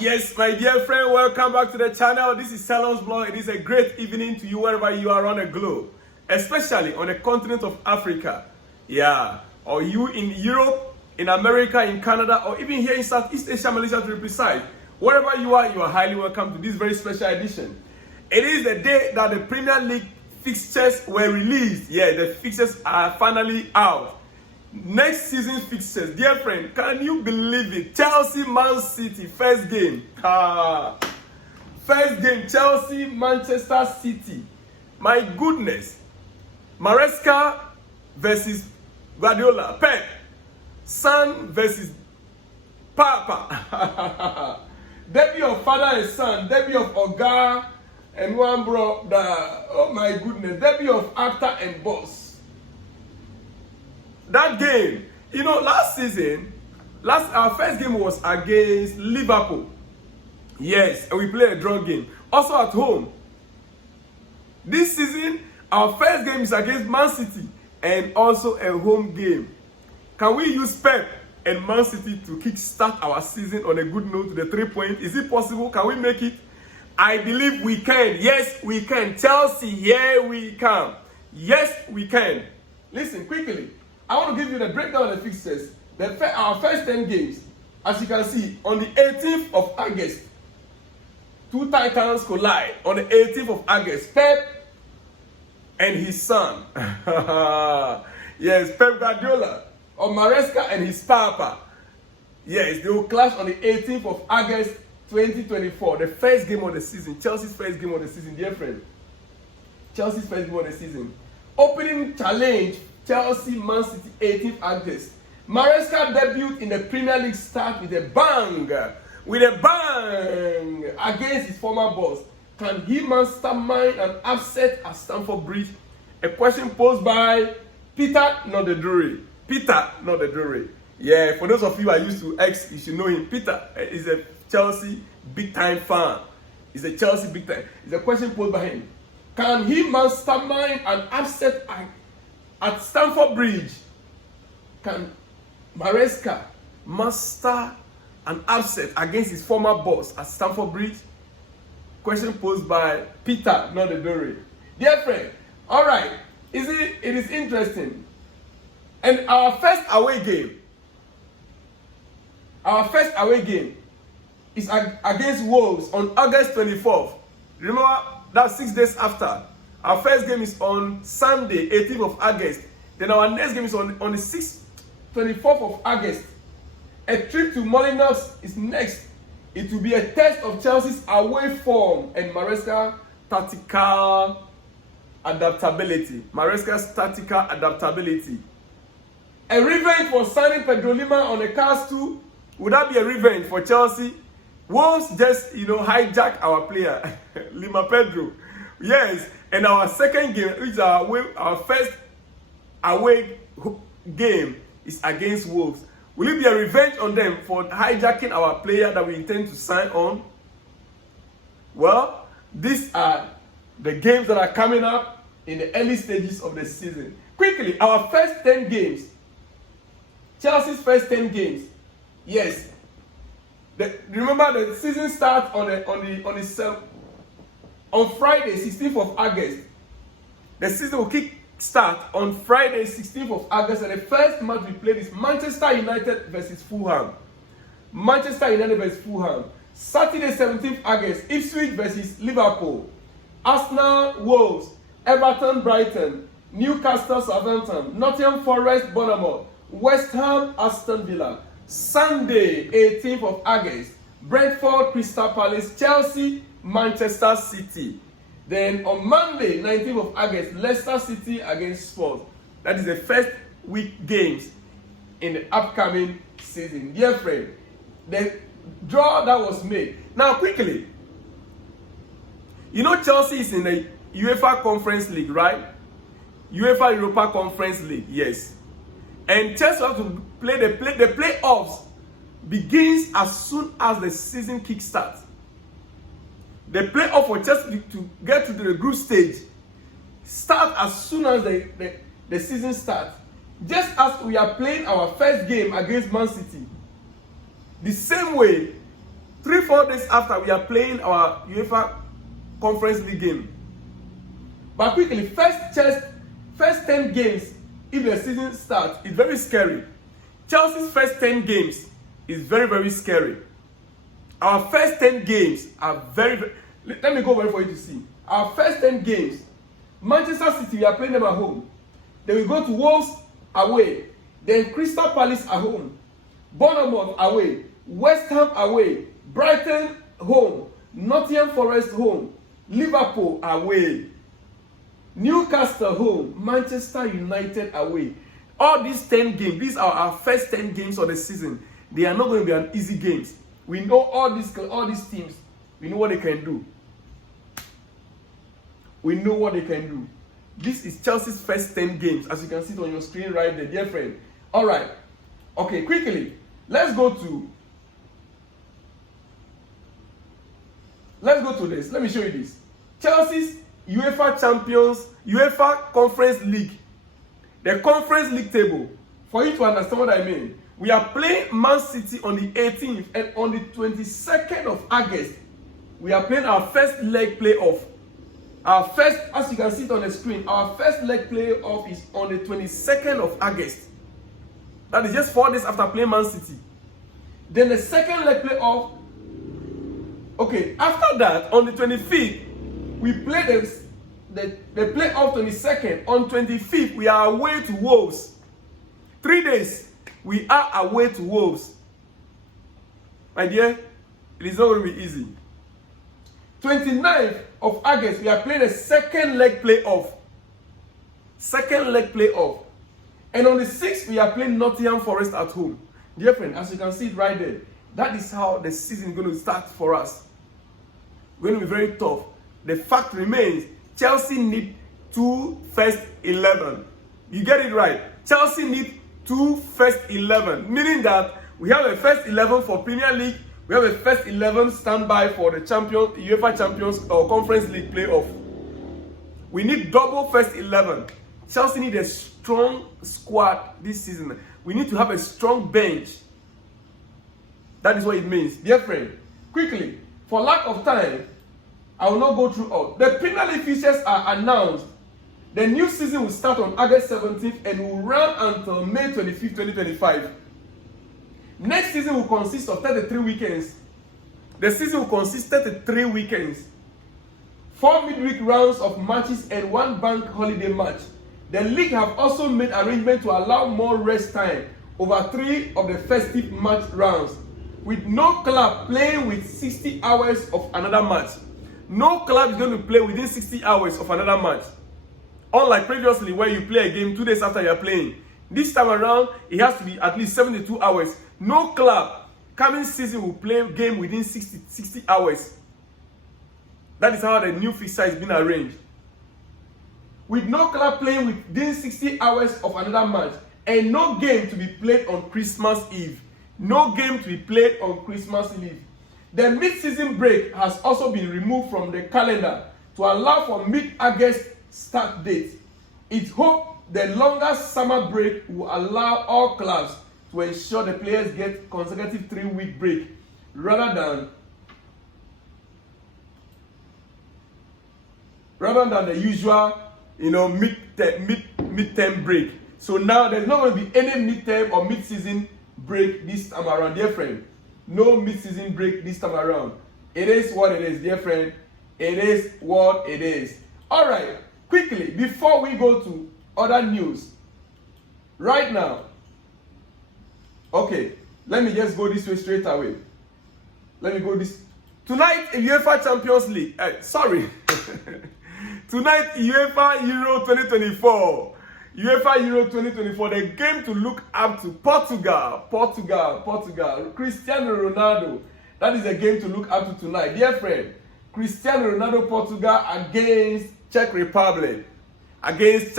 Yes, my dear friend, welcome back to the channel. This is Salon's Blog. It is a great evening to you wherever you are on the globe, especially on the continent of Africa. Yeah, or you in Europe, in America, in Canada, or even here in Southeast Asia, Malaysia to be precise. Wherever you are highly welcome to this very special edition. It is the day that the Premier League fixtures were released. Yeah, the fixtures are finally out. Next season's fixtures, dear friend, can you believe it? Chelsea, Man City, first game. First game, Chelsea, Manchester City. My goodness. Maresca versus Guardiola. Pep. Son versus Papa. Debut of father and son. Debut of Oga and one brother. Oh my goodness. Debut of actor and boss. That game, you know, last season, our first game was against Liverpool. Yes, and we played a draw game. Also at home. This season, our first game is against Man City and also a home game. Can we use Pep and Man City to kickstart our season on a good note to the 3 points? Is it possible? Can we make it? I believe we can. Yes, we can. Chelsea, here we come. Yes, we can. Listen, quickly. I want to give you the breakdown of the fixtures. Our first 10 games, as you can see, on the 18th of August, two titans collide. On the 18th of August, Pep and his son. Yes, Pep Guardiola. Or Maresca and his papa. Yes, they will clash on the 18th of August 2024. The first game of the season. Chelsea's first game of the season, dear friend. Chelsea's first game of the season. Opening challenge. Chelsea, Man City, 18th August. Maresca debuted in the Premier League start with a bang. With a bang against his former boss. Can he mastermind an upset at Stamford Bridge? A question posed by Peter Nodeduri. Peter Nodeduri. Yeah, for those of you who are used to X, you should know him. Peter is a Chelsea big-time fan. He's a Chelsea big-time. It's a question posed by him. Can he mastermind an upset at Stamford Bridge? Can Maresca master an upset against his former boss at Stamford Bridge? Question posed by Peter Nodeduri. Dear friend, all right, it is interesting. And our first away game is against Wolves on August 24th. Remember, that's 6 days after. Our first game is on Sunday, 18th of August. Then our next game is on the 24th of August. A trip to Molyneux is next. It will be a test of Chelsea's away form and Maresca's tactical adaptability. A revenge for signing Pedro Lima on a cast too. Would that be a revenge for Chelsea? Wolves just, hijack our player, Lima Pedro. Yes, and our second game, which is our first away game, is against Wolves. Will it be a revenge on them for hijacking our player that we intend to sign on? Well, these are the games that are coming up in the early stages of the season. Quickly, our first 10 games. Chelsea's first 10 games. Yes. Remember, the season starts on Friday, 16th of August. The season will start on Friday, 16th of August, and the first match we played is Manchester United versus Fulham. Saturday, 17th August, Ipswich versus Liverpool. Arsenal, Wolves. Everton, Brighton. Newcastle, Southampton. Nottingham Forest, Bournemouth. West Ham, Aston Villa. Sunday, 18th of August, Brentford, Crystal Palace. Chelsea, Manchester City. Then on Monday, 19th of August, Leicester City against Spurs. That is the first week games in the upcoming season. Dear friend, the draw that was made. Now quickly, Chelsea is in the UEFA Conference League, right? UEFA Europa Conference League, yes. And Chelsea have to play the playoffs begins as soon as the season kickstarts. The playoff for Chelsea to get to the group stage start as soon as the season starts. Just as we are playing our first game against Man City, the same way 3-4 days after, we are playing our UEFA Conference League game. But quickly, first 10 games, if the season starts, it's very scary. Chelsea's first 10 games is very, very scary. Our first 10 games are very. Let me go over for you to see. Our first 10 games, Manchester City, we are playing them at home. Then we go to Wolves away. Then Crystal Palace at home. Bournemouth away. West Ham away. Brighton home. Nottingham Forest home. Liverpool away. Newcastle home. Manchester United away. All these 10 games, these are our first 10 games of the season. They are not going to be an easy games. We know all these teams. We know what they can do. We know what they can do. This is Chelsea's first 10 games, as you can see it on your screen right there, dear friend. All right. Okay, quickly. Let's go to this. Let me show you this. Chelsea's UEFA Conference League. The Conference League table. For you to understand what I mean. We are playing Man City on the 18th, and on the 22nd of August, we are playing our first leg playoff. Our first, as you can see it on the screen, our first leg playoff is on the 22nd of August. That is just 4 days after playing Man City. Then the second leg playoff. Okay, after that, on the 25th, we play the playoff 22nd. On 25th, we are away to Wolves. 3 days. We are away to Wolves. My dear, it is not going to be easy. 29th of August, we are playing a second leg playoff. Second leg playoff. And on the 6th, we are playing Nottingham Forest at home. Dear friend, as you can see it right there, that is how the season is going to start for us. We're going to be very tough. The fact remains, Chelsea need 2 first 11. You get it right. Chelsea need 2 first 11, meaning that we have a first 11 for Premier League, we have a first 11 standby for the UEFA Champions or Conference League playoff. We need double first 11. Chelsea need a strong squad this season. We need to have a strong bench. That is what it means. Dear friend, quickly, for lack of time, I will not go through all. The Premier League fixtures are announced. The new season will start on August 17th and will run until May 25th, 2025. Next season will consist of 33 weekends. The season will consist of 33 weekends. 4 midweek rounds of matches and 1 bank holiday match. The league have also made arrangements to allow more rest time over 3 of the festive match rounds, with no club playing with 60 hours of another match. No club is going to play within 60 hours of another match. Unlike previously where you play a game 2 days after you are playing. This time around, it has to be at least 72 hours. No club coming season will play a game within 60 hours. That is how the new fixture is being arranged. With no club playing within 60 hours of another match, and no game to be played on Christmas Eve. No game to be played on Christmas Eve. The mid-season break has also been removed from the calendar to allow for mid-August start date. It's hoped the longer summer break will allow all clubs to ensure the players get consecutive 3-week break rather than the usual, mid-term break. So now there's not going to be any mid-term or mid-season break this time around, dear friend. No mid-season break this time around. It is what it is, dear friend. It is what it is. All right. Quickly, before we go to other news, right now, okay, let me just go this way straight away. Let me go this. Tonight, UEFA Champions League. Tonight, UEFA Euro 2024. UEFA Euro 2024, the game to look up to Portugal. Cristiano Ronaldo. That is a game to look up to tonight. Dear friend, Cristiano Ronaldo, Portugal against Czech Republic. That is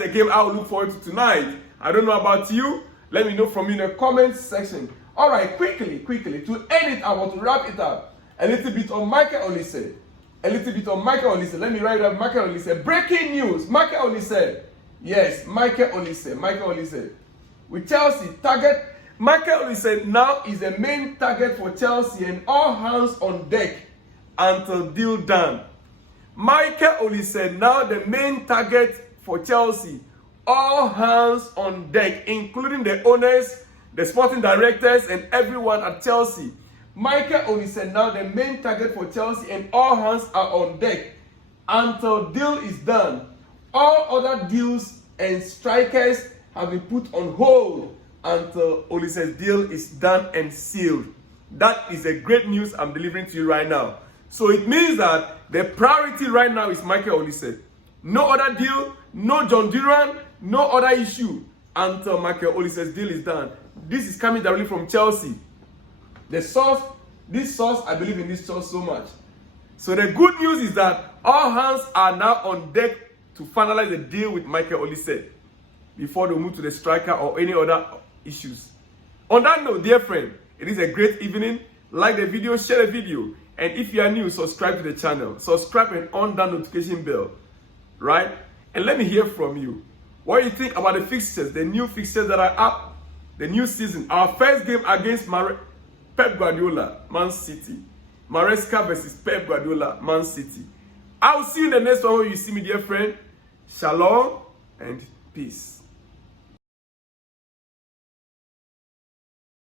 a game I will look forward to tonight. I don't know about you. Let me know from you in the comments section. All right, quickly. To end it, I want to wrap it up. A little bit on Michael Olise. Let me write up Michael Olise. Breaking news. Michael Olise. With Chelsea, Michael Olise now is the main target for Chelsea and all hands on deck until deal done. Michael Olise now the main target for Chelsea. All hands on deck, including the owners, the sporting directors, and everyone at Chelsea. Michael Olise now the main target for Chelsea and all hands are on deck until deal is done. All other deals and strikers have been put on hold until Olise's deal is done and sealed. That is the great news I'm delivering to you right now. So it means that the priority right now is Michael Olise. No other deal, no John Duran, no other issue until Michael Olise's deal is done. This is coming directly from Chelsea. This source, I believe in this source so much. So the good news is that all hands are now on deck to finalize the deal with Michael Olise before they move to the striker or any other issues. On that note, dear friend, it is a great evening. Like the video, share the video, and if you are new, subscribe to the channel. Subscribe and on that notification bell, right? And let me hear from you. What do you think about the fixtures, the new fixtures that are up, the new season? Our first game against Pep Guardiola, Man City. Maresca versus Pep Guardiola, Man City. I will see you in the next one when you see me, dear friend. Shalom and peace.